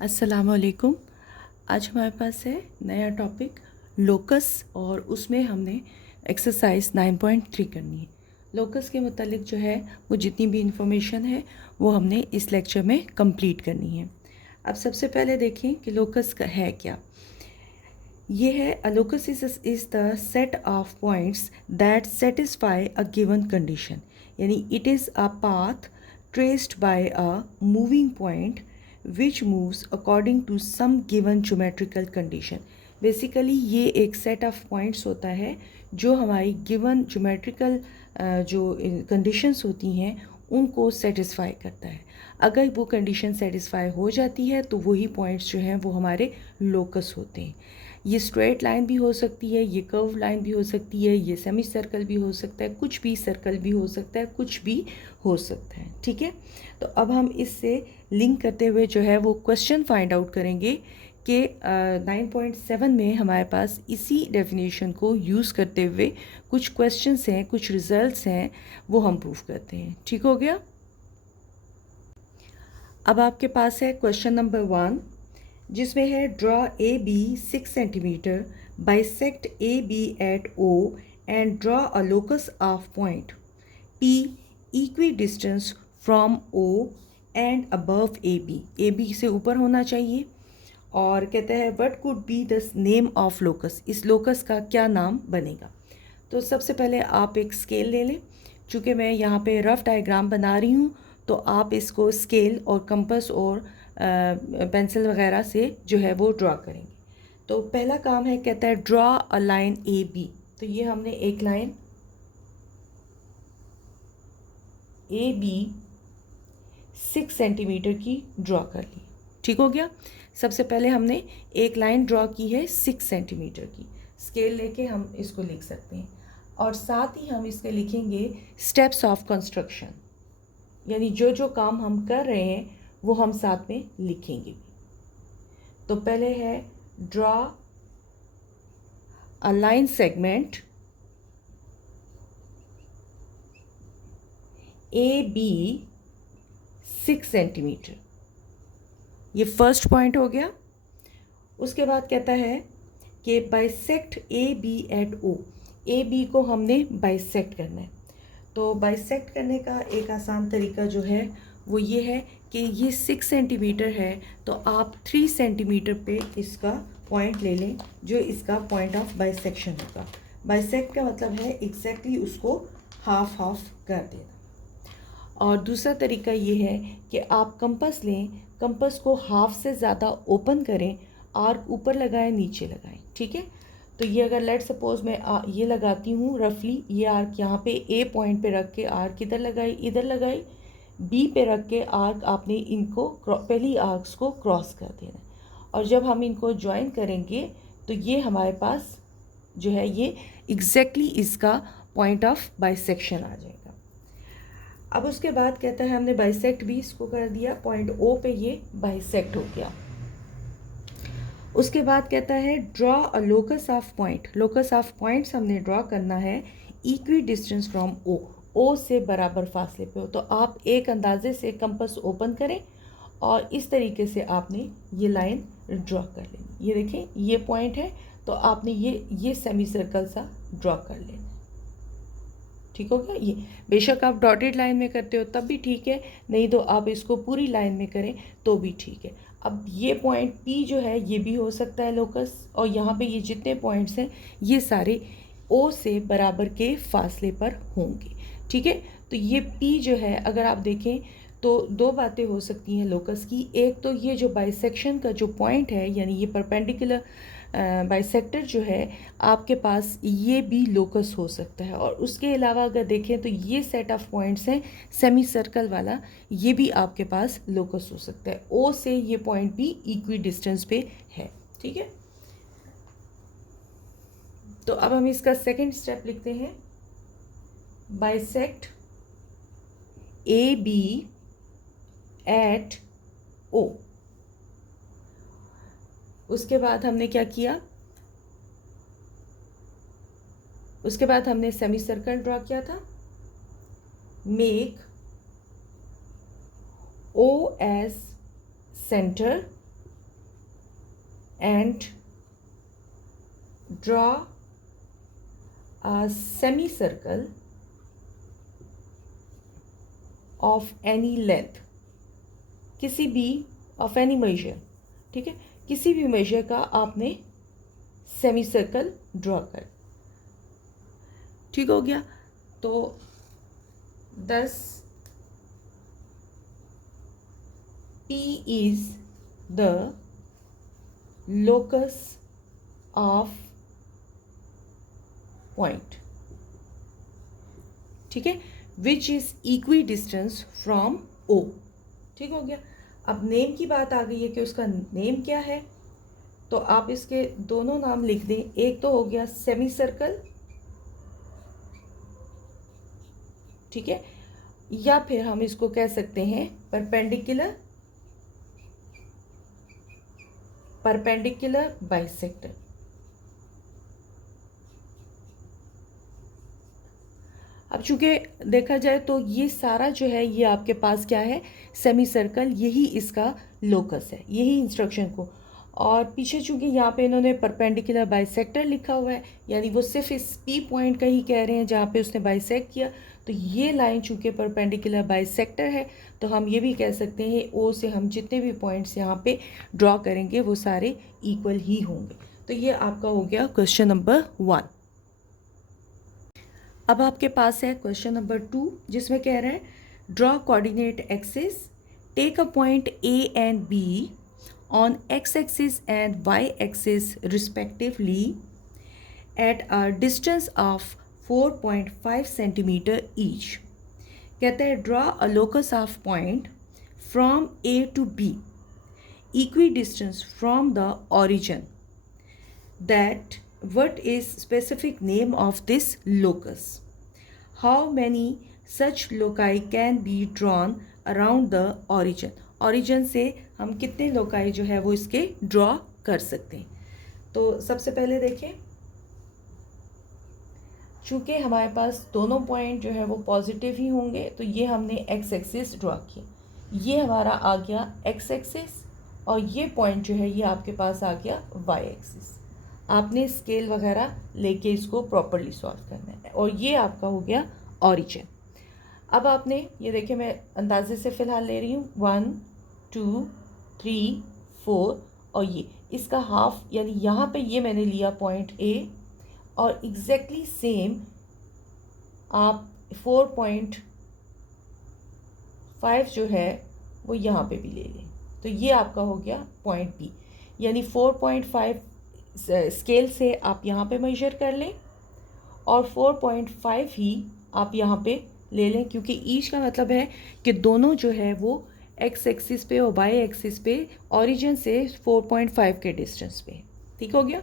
अस्सलामुअलैकुम। आज हमारे पास है नया टॉपिक लोकस और उसमें हमने एक्सरसाइज 9.3 करनी है। लोकस के मतलब जो है वो जितनी भी इंफॉर्मेशन है वो हमने इस लेक्चर में कंप्लीट करनी है। अब सबसे पहले देखें कि लोकस का है क्या। ये है a locus is the set of points that satisfy a given condition, यानी it is a path traced by a moving point which moves according to some given geometrical condition. Basically ये एक set of points होता है जो हमारी given geometrical जो conditions होती हैं उनको सेटिस्फाई करता है। अगर वो कंडीशन सेटिस्फाई हो जाती है तो वही पॉइंट्स जो हैं वो हमारे लोकस होते हैं। ये स्ट्रेट लाइन भी हो सकती है, ये कर्व लाइन भी हो सकती है, ये सेमी सर्कल भी हो सकता है, कुछ भी सर्कल भी हो सकता है, कुछ भी हो सकता है। ठीक है, तो अब हम इससे लिंक करते हुए जो है वो क्वेश्चन फाइंड आउट करेंगे कि 9.7 में हमारे पास इसी डेफिनेशन को यूज़ करते हुए कुछ क्वेश्चंस हैं, कुछ रिजल्ट्स हैं, वो हम प्रूव करते हैं। ठीक हो गया। अब आपके पास है क्वेश्चन नंबर 1, जिसमें है draw A B 6 centimetre, bisect A B at O and draw a locus of point P equidistance from O and above A B से ऊपर होना चाहिए। और कहते हैं what could be the name of locus, इस locus का क्या नाम बनेगा। तो सबसे पहले आप एक स्केल ले लें। चूँकि मैं यहाँ पे रफ डायग्राम बना रही हूँ तो आप इसको स्केल और कंपास और पेंसिल वगैरह से जो है वो ड्रा करेंगे। तो पहला काम है, कहता है draw a line A B. तो ये हमने एक लाइन ए बी 6 सेंटीमीटर की ड्रॉ कर ली। ठीक हो गया। सबसे पहले हमने एक लाइन ड्रॉ की है 6 सेंटीमीटर की। स्केल लेके हम इसको लिख सकते हैं और साथ ही हम इसके लिखेंगे स्टेप्स ऑफ कंस्ट्रक्शन, यानी जो जो काम हम कर रहे हैं वो हम साथ में लिखेंगे। तो पहले है draw a line segment A B 6 centimetre, ये फर्स्ट पॉइंट हो गया। उसके बाद कहता है कि bisect A B at O, A B को हमने बाइसेक्ट करना है। तो बाइसेक्ट करने का एक आसान तरीका जो है वो ये है कि ये 6 सेंटीमीटर है तो आप 3 सेंटीमीटर पे इसका पॉइंट ले लें जो इसका पॉइंट ऑफ बाइसेक्शन होगा। बाइसेक्ट का मतलब है एग्जैक्टली उसको हाफ हाफ कर देना। और दूसरा तरीका ये है कि आप कंपास लें, कंपास को हाफ से ज़्यादा ओपन करें, आर्क ऊपर लगाएं नीचे लगाएं। ठीक है, तो ये अगर लेट सपोज मैं ये लगाती हूँ रफली, ये आर्क यहाँ पे ए पॉइंट पे रख के आर्क इधर लगाई, बी पे रख के आर्क आपने इनको पहली आर्क्स को क्रॉस कर देना। और जब हम इनको ज्वाइन करेंगे तो ये हमारे पास जो है ये एग्जैक्टली इसका पॉइंट ऑफ बाइसेक्शन आ जाएगा। अब उसके बाद कहता है हमने बाइसेक्ट भी इसको कर दिया, पॉइंट ओ पे ये बाइसेक्ट हो गया। उसके बाद कहता है draw a locus of point, locus of points हमने ड्रॉ करना है इक्वी डिस्टेंस फ्रॉम ओ से बराबर फासले पे हो। तो आप एक अंदाजे से कंपास ओपन करें और इस तरीके से आपने ये लाइन ड्रॉ कर लेनी। ये देखें ये पॉइंट है तो आपने ये सेमी सर्कल सा ड्रॉ कर लेना। ठीक होगा। ये बेशक आप डॉटेड लाइन में करते हो तब भी ठीक है, नहीं तो आप इसको पूरी लाइन में करें तो भी ठीक है। अब ये पॉइंट पी जो है ये भी हो सकता है लोकस, और यहाँ पे ये जितने पॉइंट्स हैं ये सारे ओ से बराबर के फासले पर होंगे। ठीक है, तो ये पी जो है अगर आप देखें तो दो बातें हो सकती हैं लोकस की। एक तो ये जो बाइसेक्शन का जो पॉइंट है यानी ये परपेंडिकुलर बाइसेक्टर जो है आपके पास ये भी लोकस हो सकता है। और उसके अलावा अगर देखें तो ये सेट ऑफ पॉइंट्स हैं सेमी सर्कल वाला, ये भी आपके पास लोकस हो सकता है। ओ से ये पॉइंट भी इक्वी डिस्टेंस पे है। ठीक है, तो अब हम इसका सेकंड स्टेप लिखते हैं, बाइसेक्ट ए बी एट ओ। उसके बाद हमने क्या किया, उसके बाद हमने सेमी सर्कल ड्रॉ किया था, make O as centre and draw a semicircle of any length, किसी भी of any measure, ठीक है, किसी भी मेजर का आपने सेमी सर्कल ड्रॉ कर, ठीक हो गया। तो 10 P is the locus of point, ठीक है, which is equi distance from O, ठीक हो गया। अब नेम की बात आ गई है कि उसका नेम क्या है, तो आप इसके दोनों नाम लिख दें। एक तो हो गया सेमी सर्कल, ठीक है, या फिर हम इसको कह सकते हैं परपेंडिकुलर बाइसेक्टर। अब चूंकि देखा जाए तो ये सारा जो है ये आपके पास क्या है, सेमी सर्कल, यही इसका लोकस है, यही इंस्ट्रक्शन को। और पीछे चूंकि यहाँ पे इन्होंने परपेंडिकुलर बाइसेक्टर लिखा हुआ है, यानी वो सिर्फ इस पी पॉइंट का ही कह रहे हैं जहाँ पे उसने बाइसेक्ट किया। तो ये लाइन चूंकि परपेंडिकुलर बाइसेक्टर है, तो हम ये भी कह सकते हैं ओ से हम जितने भी पॉइंट्स यहाँ पे ड्रॉ करेंगे वो सारे इक्वल ही होंगे। तो ये आपका हो गया क्वेश्चन नंबर 1। अब आपके पास है क्वेश्चन नंबर 2, जिसमें कह रहे हैं draw coordinate axis, take a point A and B on X axis and Y axis respectively at a distance of 4.5 centimetre each. कहता है draw a locus of point from A to B equidistance from the origin, that what is specific name of this locus, how many such loci can be drawn around the origin से हम कितने loci जो है वो इसके draw कर सकते हैं। तो सबसे पहले देखें, चूंकि हमारे पास दोनों पॉइंट जो है वो पॉजिटिव ही होंगे, तो ये हमने एक्स एक्सिस ड्रॉ किया, ये हमारा आ गया एक्स एक्सिस, और ये पॉइंट जो है ये आपके पास आ गया वाई एक्सिस। आपने स्केल वगैरह लेके इसको प्रॉपरली सॉल्व करना है, और ये आपका हो गया ओरिजिन। अब आपने ये देखिए, मैं अंदाजे से फ़िलहाल ले रही हूँ 1 2 3 4, और ये इसका हाफ, यानी यहाँ पे ये मैंने लिया पॉइंट ए, और एग्जैक्टली सेम आप 4.5 जो है वो यहाँ पे भी ले लें, तो ये आपका हो गया पॉइंट बी। यानी 4.5 स्केल से आप यहाँ पे मेजर कर लें, और 4.5 ही आप यहाँ पे ले लें, क्योंकि ईच का मतलब है कि दोनों जो है वो एक्स एक्सिस पे और वाई एक्सिस पे ओरिजिन से 4.5 के डिस्टेंस पे, ठीक हो गया।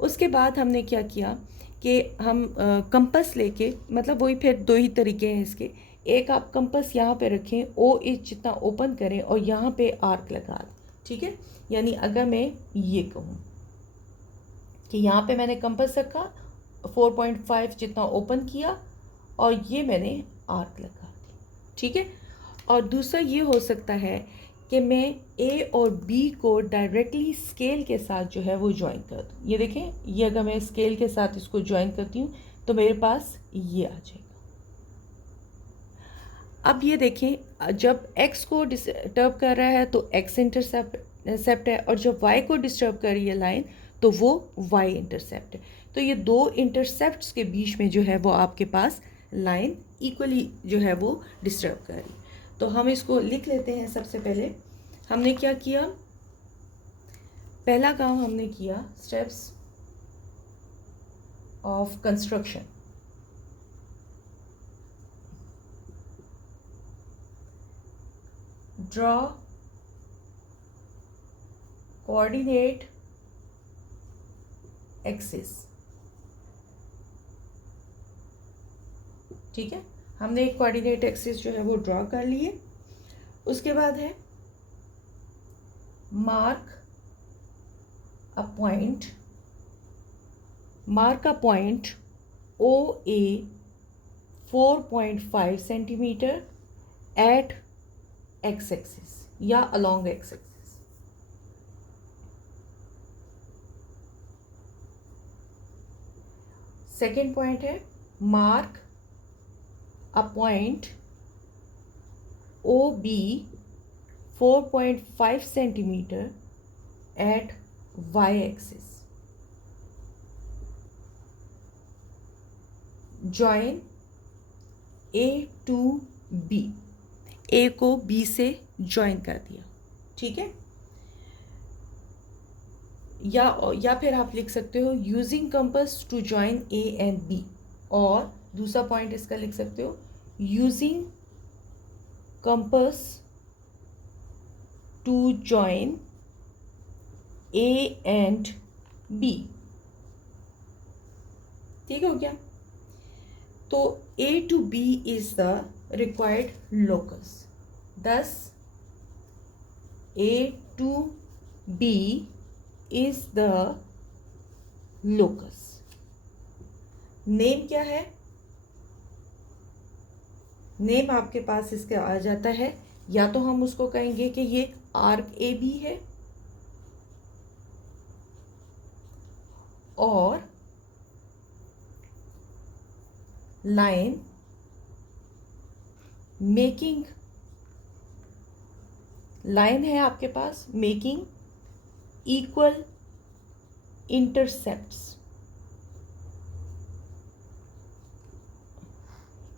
उसके बाद हमने क्या किया कि हम कंपस लेके, मतलब वही फिर दो ही तरीके हैं इसके, एक आप कंपस यहाँ पे रखें, ओ एच जितना ओपन करें और यहाँ पे आर्क लगा दें, ठीक है। यानी अगर मैं ये कहूँ कि यहाँ पे मैंने कंपस रखा, 4.5 जितना ओपन किया, और ये मैंने आर्क लगा दी, ठीक है। और दूसरा ये हो सकता है कि मैं ए और बी को डायरेक्टली स्केल के साथ जो है वो ज्वाइन कर दूँ। ये देखें, ये अगर मैं स्केल के साथ इसको ज्वाइन करती हूँ तो मेरे पास ये आ जाएगा। अब ये देखें, जब x को डिस्टर्ब कर रहा है तो x इंटरसेप्ट है, और जब y को डिस्टर्ब कर रही है लाइन तो वो y इंटरसेप्ट है। तो ये दो इंटरसेप्ट्स के बीच में जो है वो आपके पास लाइन इक्वली जो है वो डिस्टर्ब कर रही है। तो हम इसको लिख लेते हैं। सबसे पहले हमने क्या किया, पहला काम हमने किया steps of construction. Draw coordinate axis, ठीक है, हमने एक कोऑर्डिनेट एक्सिस जो है वो ड्रॉ कर लिए। उसके बाद है mark a point O A 4.5 centimetre at X axis या along X axis. Second point है mark a point OB 4.5 centimetre at y axis, join A to B, A को B से जॉइन कर दिया, ठीक है। या फिर आप लिख सकते हो using compass to join A and B, और दूसरा पॉइंट इसका लिख सकते हो using compass to join A and B, ठीक हो गया। तो A to B is the required locus, thus A to B is the locus। Name क्या है? नेम आपके पास इसका आ जाता है, या तो हम उसको कहेंगे कि ये आर्क ए बी है, और लाइन मेकिंग, लाइन है आपके पास making equal intercepts,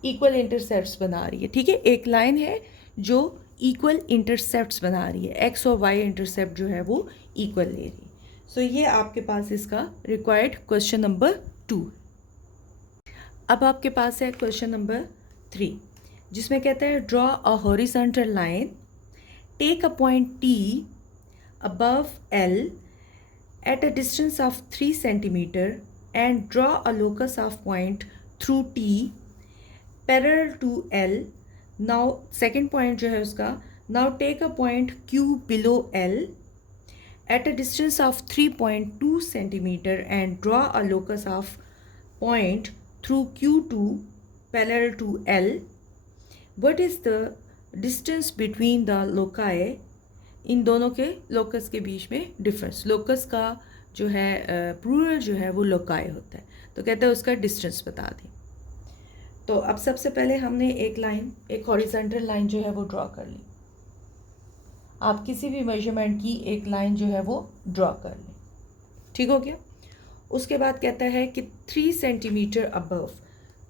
equal intercepts बना रही है, ठीक है। एक लाइन है जो इक्वल इंटरसेप्ट्स बना रही है, एक्स और वाई इंटरसेप्ट जो है वो इक्वल ले रही है। सो ये आपके पास इसका रिक्वायर्ड क्वेश्चन नंबर 2। अब आपके पास है क्वेश्चन नंबर 3, जिसमें कहता है draw a horizontal line, take a point T above L at a distance of 3 centimeter and draw a locus of point through T parallel to L। now second point जो है उसका, now take a point Q below L at a distance of 3.2 centimeter and draw a locus of point through Q2 parallel to L। what is the distance between the loci? इन दोनों के locus के बीच में difference, locus का जो है plural जो है वो लोकाई होता है, तो कहता है उसका डिस्टेंस बता दें। तो अब सबसे पहले हमने एक लाइन, एक हॉरिजॉन्टल लाइन जो है वो ड्रॉ कर ली। आप किसी भी मेजरमेंट की एक लाइन जो है वो ड्रॉ कर लें, ठीक हो गया। उसके बाद कहता है कि 3 सेंटीमीटर अबव,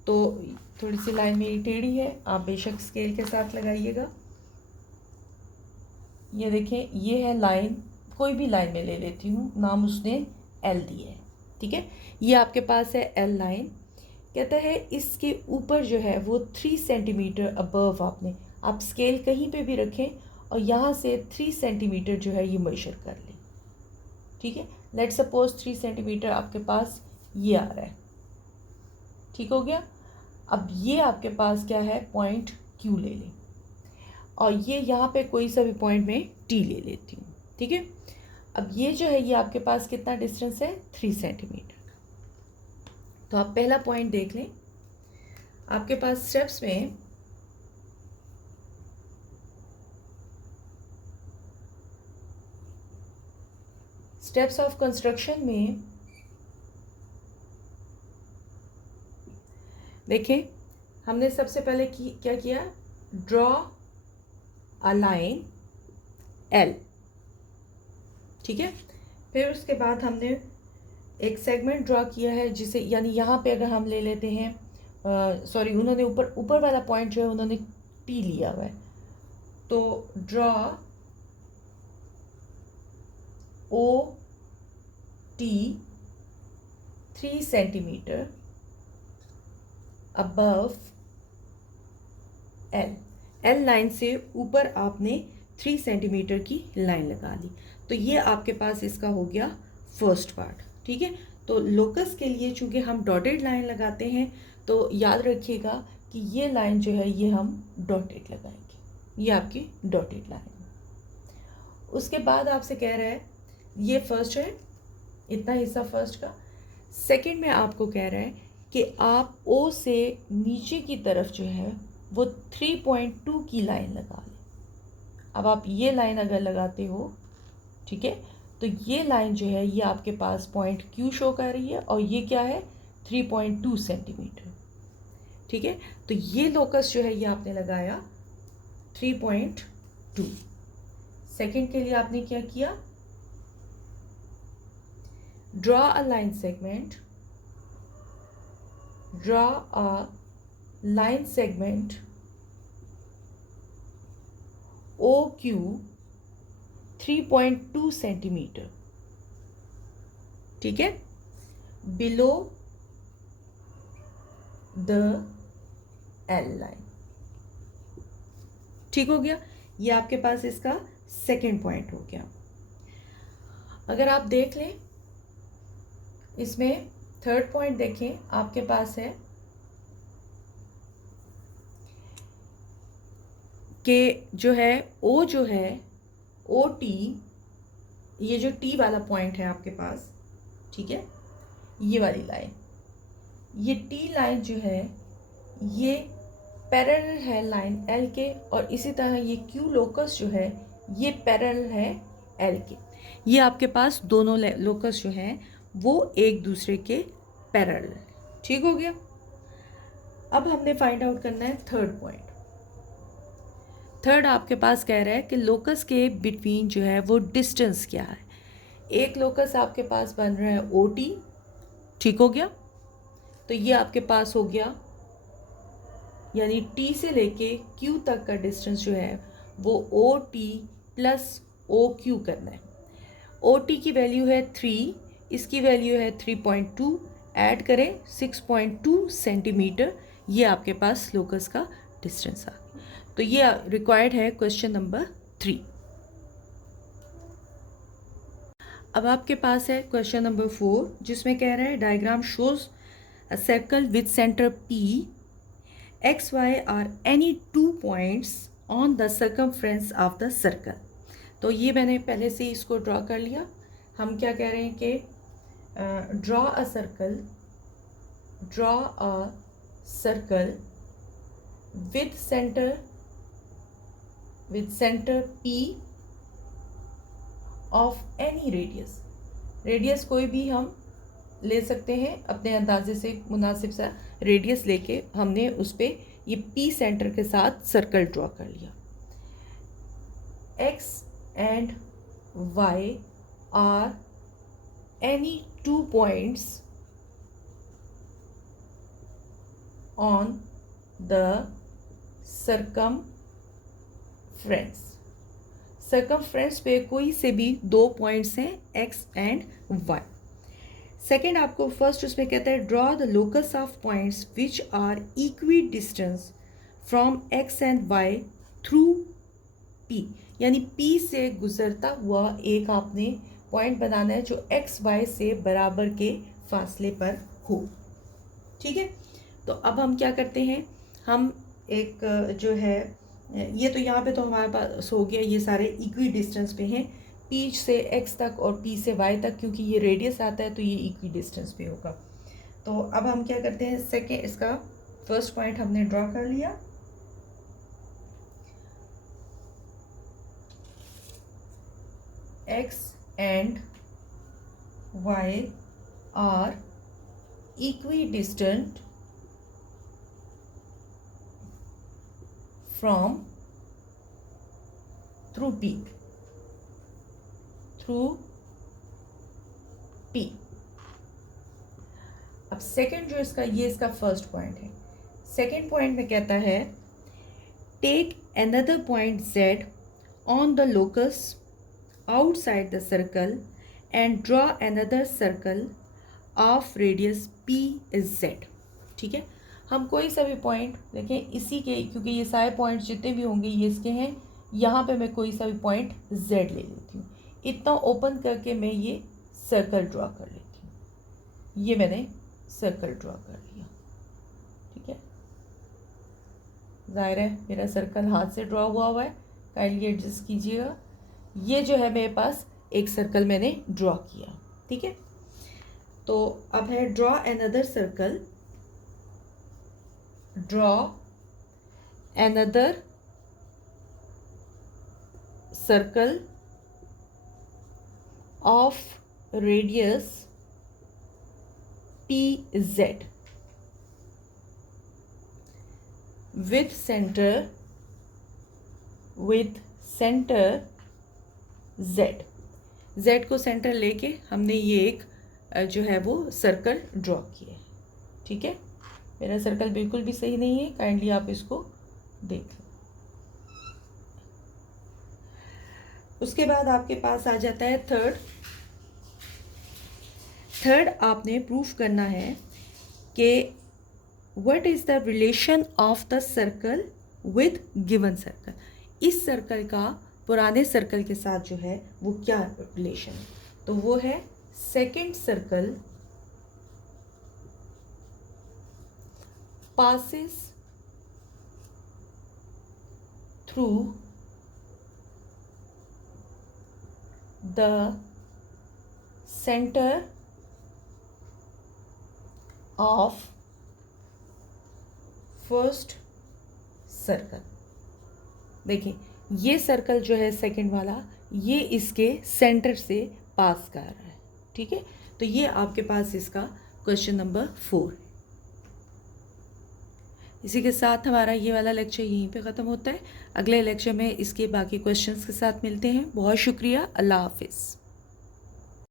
तो थोड़ी सी लाइन मेरी टेढ़ी है, आप बेशक स्केल के साथ लगाइएगा। ये देखें, ये है लाइन, कोई भी लाइन में ले लेती हूँ, नाम उसने एल दिया है, ठीक है। ये आपके पास है एल लाइन। कहता है इसके ऊपर जो है वो 3 सेंटीमीटर अबव आपने, आप स्केल कहीं पे भी रखें और यहाँ से 3 सेंटीमीटर जो है ये मेजर कर लें, ठीक है। लेट सपोज 3 सेंटीमीटर आपके पास ये आ रहा है, ठीक हो गया। अब ये आपके पास क्या है, पॉइंट क्यू ले लें, और ये यहाँ पे कोई सा भी पॉइंट में टी ले लेती हूँ, ठीक है। अब ये जो है ये आपके पास कितना डिस्टेंस है, 3 सेंटीमीटर का। तो आप पहला पॉइंट देख लें, आपके पास स्टेप्स में स्टेप्स ऑफ कंस्ट्रक्शन में देखें, हमने सबसे पहले क्या किया, ड्रॉ अ लाइन एल, ठीक है। फिर उसके बाद हमने एक सेगमेंट ड्रॉ किया है, जिसे यानी यहाँ पे अगर हम ले लेते हैं, सॉरी उन्होंने ऊपर वाला पॉइंट जो है उन्होंने पी लिया हुआ है, तो draw O T 3 centimetre above L, L line से ऊपर आपने 3 सेंटीमीटर की लाइन लगा ली। तो ये आपके पास इसका हो गया फर्स्ट पार्ट, ठीक है। तो लोकस के लिए चूंकि हम डॉटेड लाइन लगाते हैं, तो याद रखिएगा कि ये लाइन जो है ये हम डॉटेड लगाएंगे, ये आपकी डॉटेड लाइन है। उसके बाद आपसे कह रहा है, ये फर्स्ट है, इतना हिस्सा फर्स्ट का। सेकंड में आपको कह रहा है कि आप ओ से नीचे की तरफ जो है वो 3.2 की लाइन लगा लें। अब आप ये लाइन अगर लगाते हो, ठीक है, तो ये लाइन जो है ये आपके पास पॉइंट क्यू शो कर रही है, और ये क्या है, 3.2 सेंटीमीटर। ठीक है, तो ये लोकस जो है ये आपने लगाया 3.2। सेकेंड के लिए आपने क्या किया, draw a line segment, draw a line segment OQ 3.2 centimetre. ठीक है, बिलो द L लाइन। ठीक हो गया, ये आपके पास इसका सेकेंड पॉइंट हो गया। अगर आप देख लें इसमें थर्ड पॉइंट देखें, आपके पास है कि जो है ओ जो है OT, ये जो T वाला पॉइंट है आपके पास, ठीक है, ये वाली लाइन, ये T लाइन जो है ये पैरेलल है लाइन L के, और इसी तरह ये Q लोकस जो है ये पैरेलल है L के। ये आपके पास दोनों लोकस जो हैं वो एक दूसरे के पैरेलल है। ठीक हो गया, अब हमने फाइंड आउट करना है थर्ड पॉइंट। थर्ड आपके पास कह रहा है कि लोकस के बिटवीन जो है वो डिस्टेंस क्या है। एक लोकस आपके पास बन रहा है OT। ठीक हो गया, तो ये आपके पास हो गया, यानी T से लेके Q तक का डिस्टेंस जो है वो OT प्लस OQ करना है। OT की वैल्यू है 3, इसकी वैल्यू है 3.2, ऐड करें 6.2 सेंटीमीटर, ये आपके पास लोकस का डिस्टेंस आ गया। तो ये रिक्वायर्ड है क्वेश्चन नंबर 3। अब आपके पास है क्वेश्चन नंबर 4, जिसमें कह रहा है diagram shows a circle with centre P, X, Y are any 2 points on the circumference of the circle। तो ये मैंने पहले से इसको ड्रॉ कर लिया। हम क्या कह रहे हैं कि draw a circle, draw a circle with center P of any radius। Radius कोई भी हम ले सकते हैं अपने अंदाजे से, मुनासिब सा रेडियस लेके हमने उस पर ये P सेंटर के साथ सर्कल ड्रॉ कर लिया। X and Y are any 2 points on the circumference पे कोई से भी 2 पॉइंट्स हैं X एंड Y। सेकेंड आपको फर्स्ट उसमें कहता है draw the locus of points which are equidistance from X and Y through P, यानी P से गुजरता हुआ एक आपने पॉइंट बनाना है जो X Y से बराबर के फासले पर हो। ठीक है, तो अब हम क्या करते हैं, हम एक जो है ये तो यहाँ पे तो हमारे पास हो गया, ये सारे इक्वी डिस्टेंस पे हैं, P से X तक और P से Y तक, क्योंकि ये रेडियस आता है तो ये इक्वी डिस्टेंस पे होगा। तो अब हम क्या करते हैं, सेकेंड इसका फर्स्ट पॉइंट हमने ड्रॉ कर लिया। X and Y are equidistant from through P अब सेकंड जो इसका, ये इसका फर्स्ट पॉइंट है। सेकंड पॉइंट में कहता है take another point Z on the locus outside the circle and draw another circle of radius P is Z। ठीक है, हम कोई सा भी पॉइंट देखें इसी के, क्योंकि ये सारे पॉइंट्स जितने भी होंगे ये इसके हैं, यहाँ पे मैं कोई सा भी पॉइंट Z ले लेती हूँ। इतना ओपन करके मैं ये सर्कल ड्रॉ कर लेती हूँ। ये मैंने सर्कल ड्रॉ कर लिया। ठीक है, जाहिर है मेरा सर्कल हाथ से ड्रॉ हुआ है, काइंडली एडजस्ट कीजिएगा। ये जो है मेरे पास एक सर्कल मैंने ड्रॉ किया। ठीक है, तो अब है draw another circle, draw another circle of radius PZ with center Z को सेंटर लेके हमने ये एक जो है वो सर्कल ड्रॉ किया है। ठीक है, मेरा सर्कल बिल्कुल भी सही नहीं है, काइंडली आप इसको देख लो। उसके बाद आपके पास आ जाता है थर्ड आपने प्रूफ करना है कि what is the relation of the circle with given circle. इस सर्कल का पुराने सर्कल के साथ जो है वो क्या रिलेशन है, तो वो है second circle passes through the center of first circle. देखिए ये सर्कल जो है सेकंड वाला, ये इसके सेंटर से पास कर रहा है। ठीक है, तो ये आपके पास इसका क्वेश्चन नंबर 4 है। इसी के साथ हमारा ये वाला लेक्चर यहीं पे ख़त्म होता है। अगले लेक्चर में इसके बाकी क्वेश्चंस के साथ मिलते हैं। बहुत शुक्रिया, अल्लाह हाफिज़।